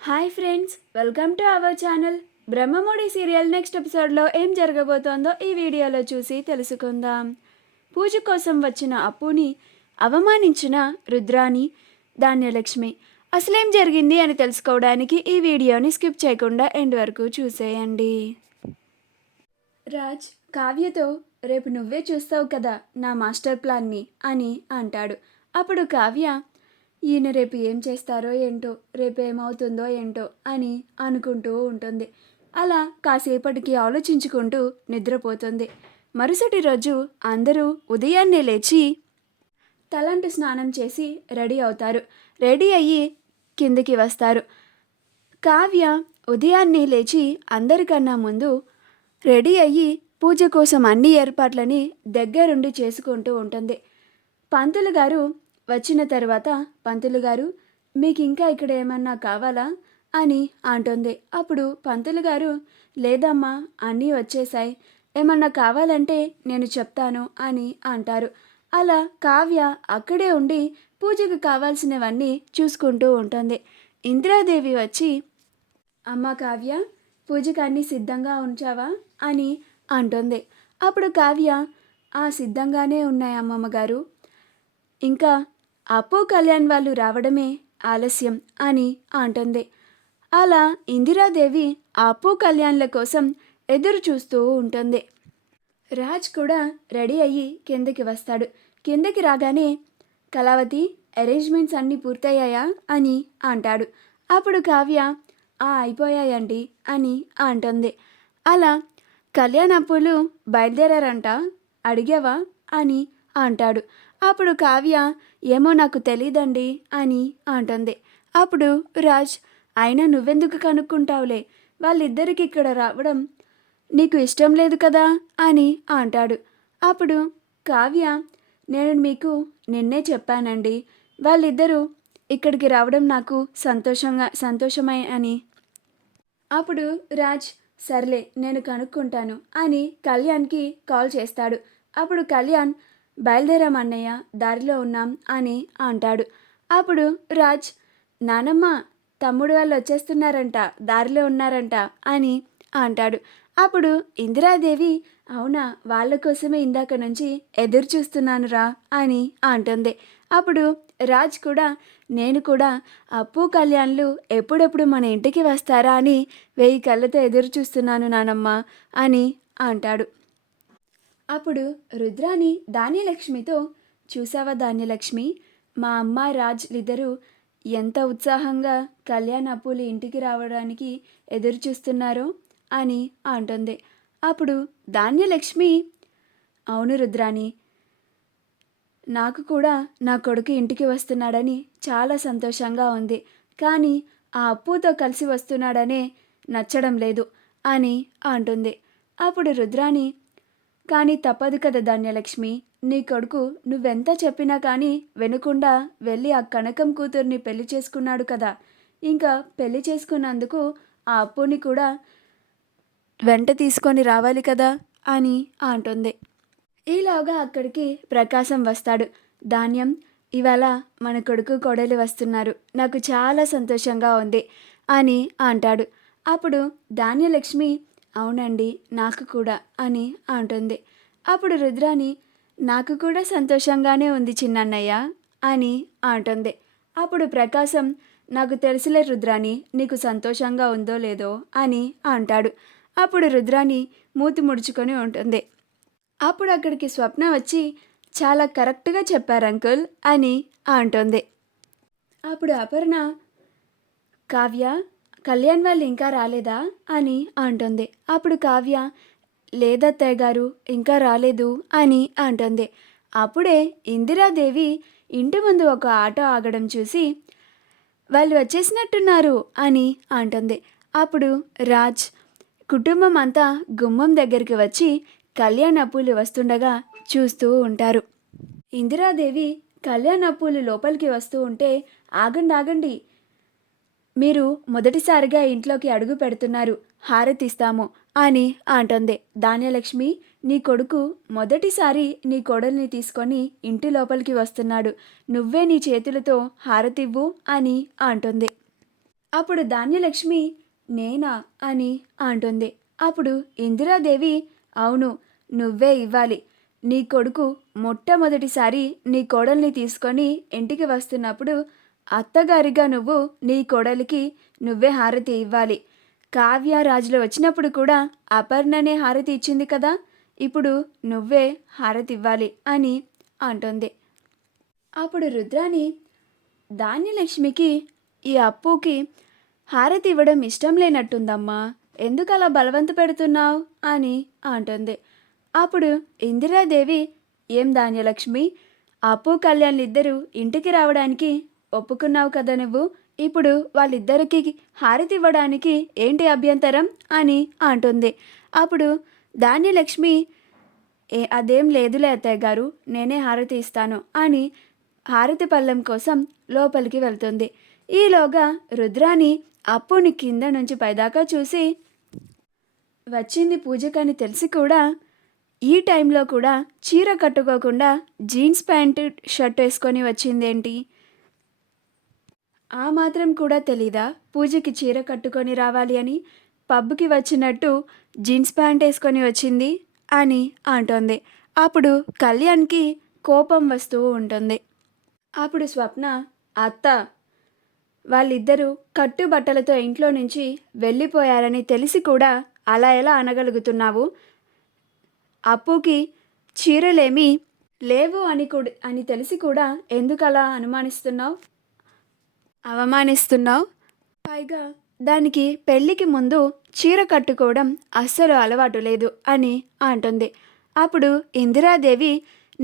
Hi friends, welcome to our channel. Brahmamudi serial next ఎపిసోడ్లో ఏం జరగబోతోందో ఈ వీడియోలో చూసి తెలుసుకుందాం. పూజ కోసం వచ్చిన అప్పుని అవమానించిన రుద్రాని, ధాన్యలక్ష్మి అసలేం జరిగింది అని తెలుసుకోవడానికి ఈ వీడియోని స్కిప్ చేయకుండా ఎండ్ వరకు చూసేయండి. రాజ్ కావ్యతో రేపు నువ్వే చూస్తావు కదా నా మాస్టర్ ప్లాన్ని అని అంటాడు. అప్పుడు కావ్య ఈయన రేపు ఏం చేస్తారో ఏంటో, రేపు ఏమవుతుందో ఏంటో అని అనుకుంటూ ఉంటుంది. అలా కాసేపటికి ఆలోచించుకుంటూ నిద్రపోతుంది. మరుసటి రోజు అందరూ ఉదయాన్నే లేచి తలంటు స్నానం చేసి రెడీ అవుతారు. రెడీ అయ్యి కిందికి వస్తారు. కావ్య ఉదయాన్నే లేచి అందరికన్నా ముందు రెడీ అయ్యి పూజ కోసం అన్ని ఏర్పాట్లని దగ్గరుండి చేసుకుంటూ ఉంటుంది. పంతులు గారు వచ్చిన తర్వాత, పంతులు గారు మీకు ఇంకా ఇక్కడ ఏమన్నా కావాలా అని అంటుంది. అప్పుడు పంతులు గారు లేదమ్మా, అన్నీ వచ్చేసాయి, ఏమన్నా కావాలంటే నేను చెప్తాను అని అంటారు. అలా కావ్య అక్కడే ఉండి పూజకు కావాల్సినవన్నీ చూసుకుంటూ ఉంటుంది. ఇందిరాదేవి వచ్చి అమ్మ కావ్య, పూజకు అన్నీ సిద్ధంగా ఉంచావా అని అంటుంది. అప్పుడు కావ్య సిద్ధంగానే ఉన్నాయి అమ్మమ్మ గారు, ఇంకా అప్పు కళ్యాణ్ వాళ్ళు రావడమే ఆలస్యం అని అంటుంది. అలా ఇందిరాదేవి అప్పు కళ్యాణ్ల కోసం ఎదురు చూస్తూ ఉంటుంది. రాజ్ కూడా రెడీ అయ్యి కిందకి వస్తాడు. కిందకి రాగానే కళావతి, అరేంజ్మెంట్స్ అన్నీ పూర్తయ్యాయా అని అంటాడు. అప్పుడు కావ్య అయిపోయాయండి అని అంటుంది. అలా కళ్యాణ్ అప్పులు బయలుదేరారంట, అడిగావా అని అంటాడు. అప్పుడు కావ్య ఏమో నాకు తెలీదండి అని అంటుంది. అప్పుడు రాజ్ అయినా నువ్వెందుకు కనుక్కుంటావులే, వాళ్ళిద్దరికి ఇక్కడ రావడం నీకు ఇష్టం లేదు కదా అని అంటాడు. అప్పుడు కావ్య నేను మీకు నిన్నే చెప్పానండి, వాళ్ళిద్దరూ ఇక్కడికి రావడం నాకు సంతోషమే అని. అప్పుడు రాజ్ సర్లే నేను కనుక్కుంటాను అని కళ్యాణ్కి కాల్ చేస్తాడు. అప్పుడు కళ్యాణ్ బయలుదేరామన్నయ్య, దారిలో ఉన్నాం అని అంటాడు. అప్పుడు రాజ్ నానమ్మ, తమ్ముడు వాళ్ళు వచ్చేస్తున్నారంట, దారిలో ఉన్నారంట అని అంటాడు. అప్పుడు ఇందిరాదేవి అవునా, వాళ్ళ కోసమే ఇందాక నుంచి ఎదురు చూస్తున్నానురా అని అంటుంది. అప్పుడు రాజ్ కూడా నేను కూడా అప్పు కళ్యాణ్లు ఎప్పుడెప్పుడు మన ఇంటికి వస్తారా అని 1000 కళ్ళతో ఎదురు చూస్తున్నాను నానమ్మ అని అంటాడు. అప్పుడు రుద్రాని ధాన్యలక్ష్మితో చూసావా ధాన్యలక్ష్మి, మా అమ్మ రాజ్లిద్దరూ ఎంత ఉత్సాహంగా కళ్యాణ్ అప్పులు ఇంటికి రావడానికి ఎదురు చూస్తున్నారో అని అంటుంది. అప్పుడు ధాన్యలక్ష్మి అవును రుద్రాని, నాకు కూడా నా కొడుకు ఇంటికి వస్తున్నాడని చాలా సంతోషంగా ఉంది, కానీ ఆ అప్పుతో కలిసి వస్తున్నాడనే నచ్చడం లేదు అని అంటుంది. అప్పుడు రుద్రాని కానీ తప్పదు కదా ధాన్యలక్ష్మి, నీ కొడుకు నువ్వెంత చెప్పినా కానీ వినకుండా వెళ్ళి ఆ కనకం కూతుర్ని పెళ్లి చేసుకున్నాడు కదా, ఇంకా పెళ్లి చేసుకున్నందుకు ఆ అప్పుని కూడా వెంట తీసుకొని రావాలి కదా అని అంటుంది. ఈలోగా అక్కడికి ప్రకాశం వస్తాడు. ధాన్యం, ఇవాళ మన కొడుకు కోడలు వస్తున్నారు, నాకు చాలా సంతోషంగా ఉంది అని అంటాడు. అప్పుడు ధాన్యలక్ష్మి అవునండి నాకు కూడా అని అంటుంది. అప్పుడు రుద్రాని నాకు కూడా సంతోషంగానే ఉంది చిన్నన్నయ్య అని అంటుంది. అప్పుడు ప్రకాశం నాకు తెలుసులే రుద్రాని, నీకు సంతోషంగా ఉందో లేదో అని అంటాడు. అప్పుడు రుద్రాని మూతి ముడుచుకొని ఉంటుంది. అప్పుడు అక్కడికి స్వప్న వచ్చి చాలా కరెక్ట్గా చెప్పారు అంకుల్ అని అంటుంది. అప్పుడు అపర్ణ కావ్య, కళ్యాణ్ వాళ్ళు ఇంకా రాలేదా అని అంటుంది. అప్పుడు కావ్య లేదత్తయ్య గారు ఇంకా రాలేదు అని అంటుంది. అప్పుడే ఇందిరాదేవి ఇంటి ముందు ఒక ఆటో ఆగడం చూసి వాళ్ళు వచ్చేసినట్టున్నారు అని అంటుంది. అప్పుడు రాజ్ కుటుంబం అంతా గుమ్మం దగ్గరికి వచ్చి కళ్యాణ్ అప్పులు వస్తుండగా చూస్తూ ఉంటారు. ఇందిరాదేవి కళ్యాణ్ అప్పులు లోపలికి వస్తూ ఉంటే ఆగండి, మీరు మొదటిసారిగా ఇంట్లోకి అడుగు పెడుతున్నారు, హారతిస్తాము అని అంటుంది. ధాన్యలక్ష్మి, నీ కొడుకు మొదటిసారి నీ కోడల్ని తీసుకొని ఇంటి లోపలికి వస్తున్నాడు, నువ్వే నీ చేతులతో హారతివ్వు అని అంటుంది. అప్పుడు ధాన్యలక్ష్మి నేనా అని అంటుంది. అప్పుడు ఇందిరాదేవి అవును, నువ్వే ఇవ్వాలి. నీ కొడుకు మొట్టమొదటిసారి నీ కోడల్ని తీసుకొని ఇంటికి వస్తున్నప్పుడు అత్తగారిగా నువ్వు నీ కోడలికి నువ్వే హారతి ఇవ్వాలి. కావ్య రాజులు వచ్చినప్పుడు కూడా అపర్ణనే హారతి ఇచ్చింది కదా, ఇప్పుడు నువ్వే హారతి ఇవ్వాలి అని అంటుంది. అప్పుడు రుద్రాణి ధాన్యలక్ష్మికి ఈ అప్పుకి హారతి ఇవ్వడం ఇష్టం లేనట్టుందమ్మా, ఎందుకలా బలవంత పెడుతున్నావు అని అంటుంది. అప్పుడు ఇందిరాదేవి ఏం ధాన్యలక్ష్మి, అప్పు కళ్యాణ్ ఇద్దరు ఇంటికి రావడానికి ఒప్పుకున్నావు కదా నువ్వు, ఇప్పుడు వాళ్ళిద్దరికి హారతి ఇవ్వడానికి ఏంటి అభ్యంతరం అని అంటుంది. అప్పుడు ధాన్యలక్ష్మి అదేం లేదులే అత్తయ్య గారు, నేనే హారతి ఇస్తాను అని హారతి పళ్ళెం కోసం లోపలికి వెళ్తుంది. ఈలోగా రుద్రాణి అప్పుని కింద నుంచి పైదాకా చూసి వచ్చింది పూజకని తెలిసి కూడా ఈ టైంలో కూడా చీర కట్టుకోకుండా జీన్స్ ప్యాంటు షర్ట్ వేసుకొని వచ్చిందేంటి, ఆ మాత్రం కూడా తెలీదా పూజకి చీర కట్టుకొని రావాలి అని, పబ్కి వచ్చినట్టు జీన్స్ ప్యాంట్ వేసుకొని వచ్చింది అని అంటోంది. అప్పుడు కళ్యాణ్కి కోపం వస్తూ ఉంటుంది. అప్పుడు స్వప్న అత్త, వాళ్ళిద్దరూ కట్టుబట్టలతో ఇంట్లో నుంచి వెళ్ళిపోయారని తెలిసి కూడా అలా ఎలా అనగలుగుతున్నావు, అప్పుకి చీరలేమీ లేవు అని తెలిసి కూడా ఎందుకు అలా అవమానిస్తున్నావు, పైగా దానికి పెళ్ళికి ముందు చీర కట్టుకోవడం అస్సలు అలవాటు లేదు అని అంటుంది. అప్పుడు ఇందిరాదేవి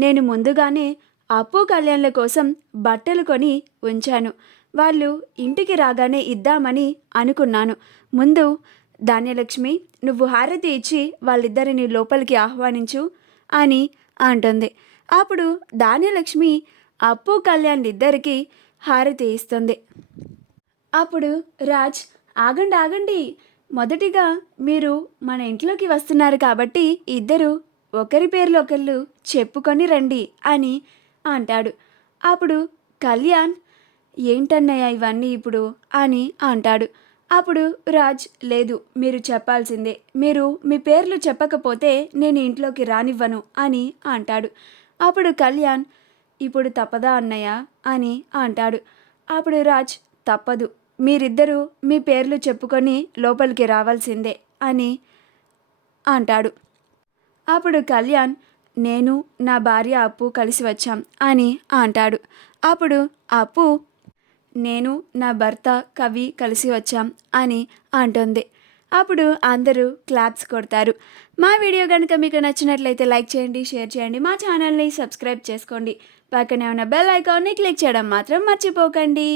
నేను ముందుగానే అప్పు కళ్యాణ్ల కోసం బట్టలు కొని ఉంచాను, వాళ్ళు ఇంటికి రాగానే ఇద్దామని అనుకున్నాను. ముందు ధాన్యలక్ష్మి నువ్వు హారతి ఇచ్చి వాళ్ళిద్దరిని లోపలికి ఆహ్వానించు అని అంటుంది. అప్పుడు ధాన్యలక్ష్మి అప్పు కళ్యాణ్ ఇద్దరికి హారతి ఇస్తుంది. అప్పుడు రాజ్ ఆగండి ఆగండి, మొదటిగా మీరు మన ఇంట్లోకి వస్తున్నారు కాబట్టి ఇద్దరు ఒకరి పేర్లు ఒకళ్ళు చెప్పుకొని రండి అని అంటాడు. అప్పుడు కళ్యాణ్ ఏంటన్నయ్య ఇవన్నీ ఇప్పుడు అని అంటాడు. అప్పుడు రాజ్ లేదు, మీరు చెప్పాల్సిందే, మీరు మీ పేర్లు చెప్పకపోతే నేను ఇంట్లోకి రానివ్వను అని అంటాడు. అప్పుడు కళ్యాణ్ ఇప్పుడు తప్పదా అన్నయ్య అని అంటాడు. అప్పుడు రాజ్ తప్పదు, మీరిద్దరూ మీ పేర్లు చెప్పుకొని లోపలికి రావాల్సిందే అని అంటాడు. అప్పుడు కళ్యాణ్ నేను నా భార్య అప్పు కలిసి వచ్చాం అని అంటాడు. అప్పుడు అప్పు నేను నా భర్త కవి కలిసి వచ్చాం అని అంటుంది. అప్పుడు అందరూ క్లాప్స్ కొడతారు. మా వీడియో కనుక మీకు నచ్చినట్లయితే లైక్ చేయండి, షేర్ చేయండి, మా ఛానల్ని సబ్స్క్రైబ్ చేసుకోండి, పక్కనే ఉన్న బెల్ ఐకాన్ని క్లిక్ చేయడం మాత్రం మర్చిపోకండి.